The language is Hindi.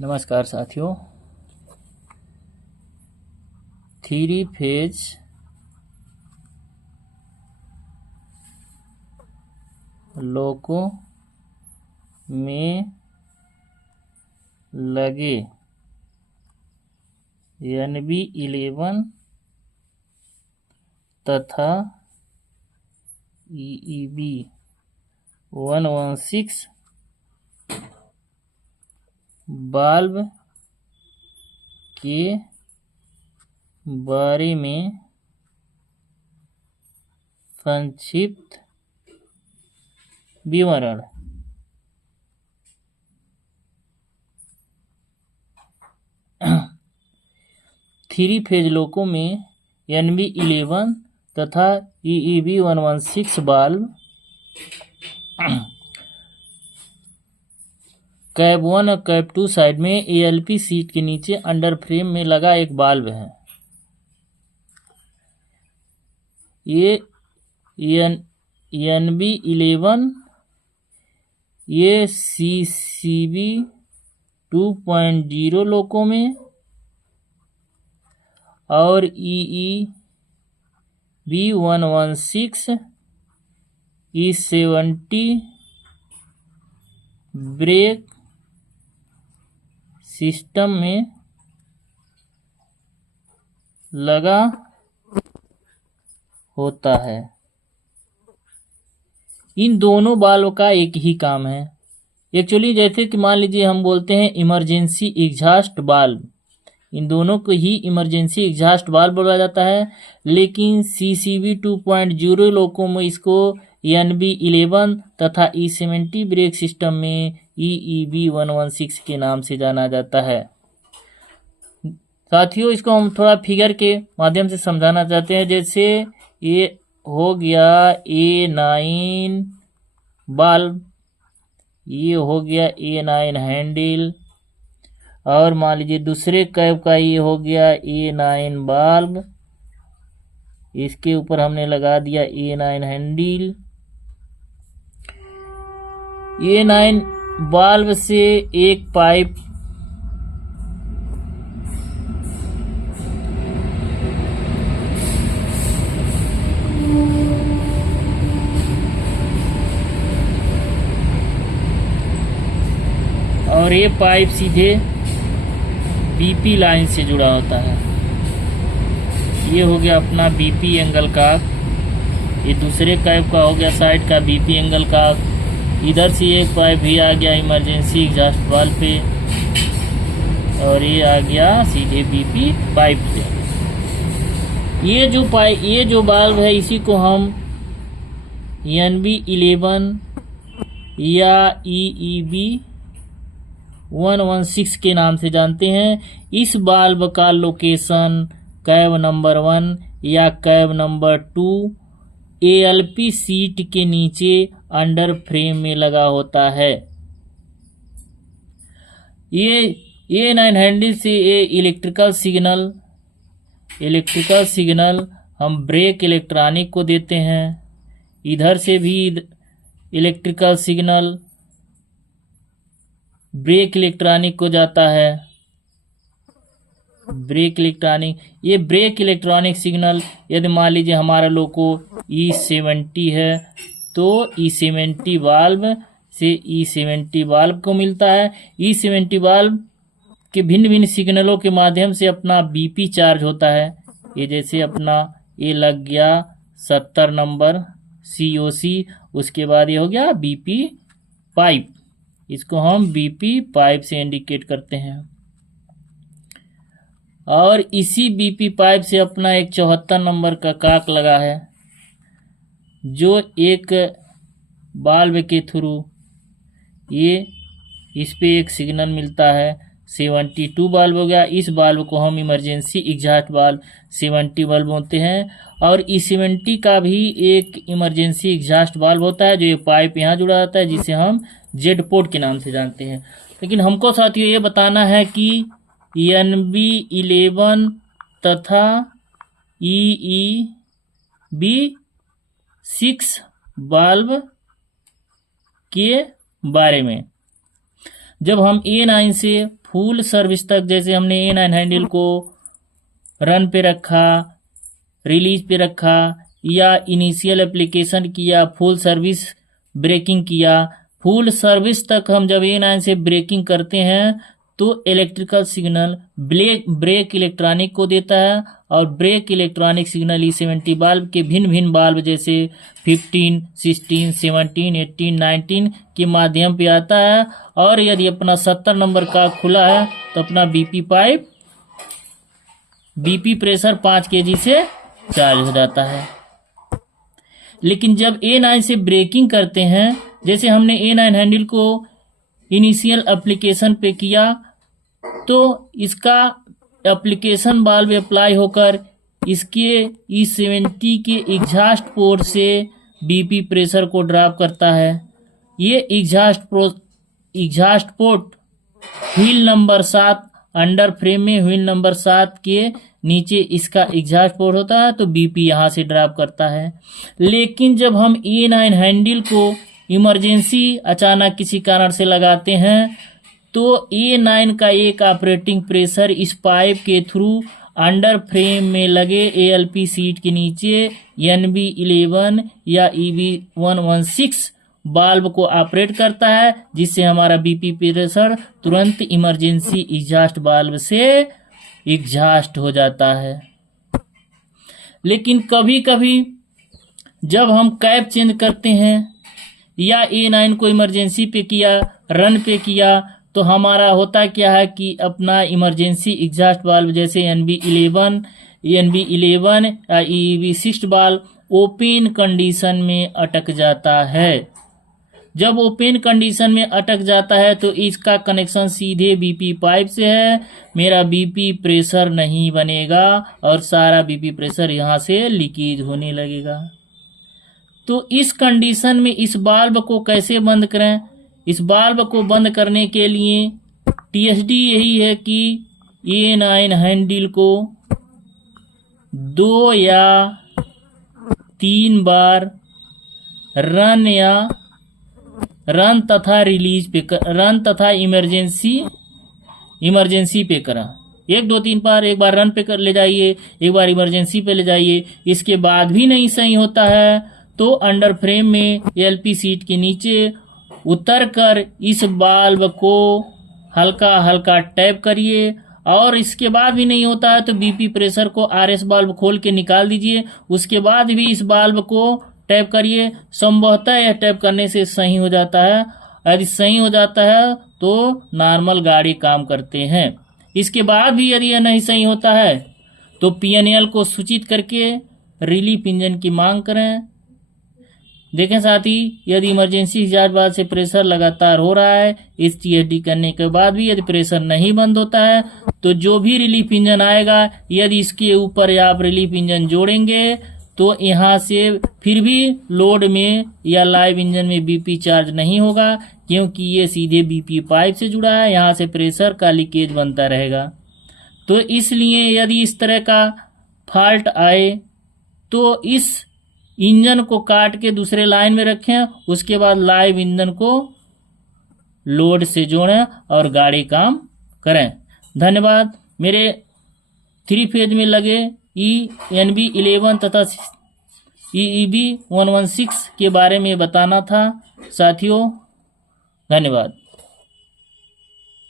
नमस्कार साथियों, थ्री फेज लोको में लगे NB11 तथा EEB 116 बाल्ब के बारे में संक्षिप्त विवरण। थ्री फेज लोको में NB11 तथा EEB 116 बाल्ब कैब 1 और कैब 2 साइड में ALP सीट के नीचे अंडर फ्रेम में लगा एक बाल्ब है। ये NB11 ये CCB 2.0 लोको में और EEB 116 E70 ब्रेक सिस्टम में लगा होता है। इन दोनों बाल्ब का एक ही काम है। एक्चुअली जैसे कि मान लीजिए हम बोलते हैं इमरजेंसी एग्जॉस्ट बाल्ब, इन दोनों को ही इमरजेंसी एग्जॉस्ट बाल्ब बोला जाता है। लेकिन CCB 2.0 लोको में इसको NB11 तथा E70 ब्रेक सिस्टम में EEB 116 के नाम से जाना जाता है। साथियों, इसको हम थोड़ा फिगर के माध्यम से समझाना चाहते हैं। जैसे ये हो गया A9 बाल्ब, ये हो गया A9 हैंडल, और मान लीजिए दूसरे कैब का ये हो गया A9 बाल्ब, इसके ऊपर हमने लगा दिया A9 हैंडल। A9 बाल्ब से एक पाइप और ये पाइप सीधे BP लाइन से जुड़ा होता है। ये हो गया अपना BP एंगल का, ये दूसरे पाइप का हो गया साइड का BP एंगल का। इधर से एक पाइप भी आ गया इमरजेंसी एग्जॉस्ट वाल्व पे, और ये आ गया सीधे BP पाइप पे। ये जो बाल्ब है इसी को हम NB11 या EEB 116 के नाम से जानते हैं। इस बाल्ब का लोकेशन कैब नंबर 1 या कैब नंबर 2 ALP सीट के नीचे अंडर फ्रेम में लगा होता है। ये 9 हैंडल से ये इलेक्ट्रिकल सिग्नल हम ब्रेक इलेक्ट्रॉनिक को देते हैं। इधर से भी इलेक्ट्रिकल सिग्नल ब्रेक इलेक्ट्रॉनिक को जाता है। ये ब्रेक इलेक्ट्रॉनिक सिग्नल यदि मान लीजिए हमारा लोको E70 है तो E70 वाल्व से E70 वाल्व को मिलता है। E70 वाल्व के भिन्न भिन्न सिग्नलों के माध्यम से अपना BP चार्ज होता है। ये जैसे अपना ये लग गया 70 नंबर COC, उसके बाद ये हो गया BP पाइप, इसको हम BP पाइप से इंडिकेट करते हैं। और इसी BP पाइप से अपना एक 74 नंबर का काक लगा है, जो एक बाल्ब के थ्रू ये इस पे एक सिग्नल मिलता है। 72 बाल्ब हो गया। इस बाल्ब को हम इमरजेंसी एग्जॉस्ट बाल्ब 70 बाल्ब बोलते हैं। और E70 का भी एक इमरजेंसी एग्जॉस्ट बाल्ब होता है, जो ये पाइप यहाँ जुड़ा होता है, जिसे हम जेड पोर्ट के नाम से जानते हैं। लेकिन हमको साथियों ये बताना है कि NB11 तथा EEB 6 बाल्ब के बारे में। जब हम A9 से फुल सर्विस तक, जैसे हमने A9 हैंडल को रन पे रखा, रिलीज पे रखा, या इनिशियल एप्लीकेशन किया, फुल सर्विस ब्रेकिंग किया, फुल सर्विस तक हम जब A9 से ब्रेकिंग करते हैं तो इलेक्ट्रिकल सिग्नल ब्रेक इलेक्ट्रॉनिक को देता है, और ब्रेक इलेक्ट्रॉनिक सिग्नल E70 बाल्ब के भिन्न भिन्न बाल्ब जैसे 15, 16, 17, 18, 19 के माध्यम पे आता है। और यदि अपना 70 नंबर का खुला है तो अपना BP pipe, BP pressure 5 kg से चार्ज हो जाता है। लेकिन जब A9 से ब्रेकिंग करते हैं, जैसे हमने A9 हैंडल को इनिशियल एप्लीकेशन पे किया, तो इसका एप्लीकेशन वाल्व अप्लाई होकर इसके E70 के एग्जॉस्ट पोर्ट से BP प्रेशर को ड्रॉप करता है। ये exhaust port wheel number 7 under frame में व्हील नंबर 7 के नीचे इसका एग्जॉस्ट पोर्ट होता है, तो BP यहाँ से ड्रॉप करता है। लेकिन जब हम A9 हैंडल को इमरजेंसी अचानक किसी कारण से लगाते हैं, तो A9 का एक ऑपरेटिंग प्रेशर इस पाइप के थ्रू अंडर फ्रेम में लगे ALP सीट के नीचे NB11 या EB116 बाल्ब को ऑपरेट करता है, जिससे हमारा BP प्रेशर तुरंत इमरजेंसी एग्जॉस्ट बाल्ब से एग्जॉस्ट हो जाता है। लेकिन कभी कभी जब हम कैप चेंज करते हैं या A9 को इमरजेंसी पे किया, रन पे किया, तो हमारा होता क्या है कि अपना इमरजेंसी एग्जॉस्ट बाल्ब जैसे NB11 या EB6 बाल्ब ओपन कंडीशन में अटक जाता है। जब ओपन कंडीशन में अटक जाता है तो इसका कनेक्शन सीधे BP पाइप से है, मेरा BP प्रेशर नहीं बनेगा और सारा BP प्रेशर यहाँ से लीकेज होने लगेगा। तो इस कंडीशन में इस बाल्ब को कैसे बंद करें? इस बाल्ब को बंद करने के लिए TSD यही है कि A9 हैंडल को 2 या 3 बार रन तथा रिलीज पे रन तथा इमरजेंसी पे करा। 1, 2, 3 बार, एक बार रन पे कर ले जाइए, एक बार इमरजेंसी पे ले जाइए। इसके बाद भी नहीं सही होता है तो अंडर फ्रेम में ALP सीट के नीचे उतर कर इस बाल्ब को हल्का हल्का टैप करिए, और इसके बाद भी नहीं होता है तो BP प्रेशर को RS बाल्ब खोल के निकाल दीजिए। उसके बाद भी इस बाल्ब को टैप करिए। संभवतः यह टैप करने से सही हो जाता है। यदि सही हो जाता है तो नॉर्मल गाड़ी काम करते हैं। इसके बाद भी यदि यह नहीं सही होता है तो PNL को सूचित करके रिलीफ इंजन की मांग करें। देखें साथी, यदि इमरजेंसी एग्जॉस्ट बाल्ब से प्रेशर लगातार हो रहा है, इस TSD करने के बाद भी यदि प्रेशर नहीं बंद होता है, तो जो भी रिलीफ इंजन आएगा, यदि इसके ऊपर आप रिलीफ इंजन जोड़ेंगे तो यहाँ से फिर भी लोड में या लाइव इंजन में BP चार्ज नहीं होगा, क्योंकि ये सीधे BP पाइप से जुड़ा है, यहाँ से प्रेशर का लीकेज बनता रहेगा। तो इसलिए यदि इस तरह का फॉल्ट आए तो इस इंजन को काट के दूसरे लाइन में रखें, उसके बाद लाइव इंजन को लोड से जोड़ें और गाड़ी काम करें। धन्यवाद। मेरे 3 फेज में लगे NB11 तथा EB116 के बारे में बताना था साथियों। धन्यवाद।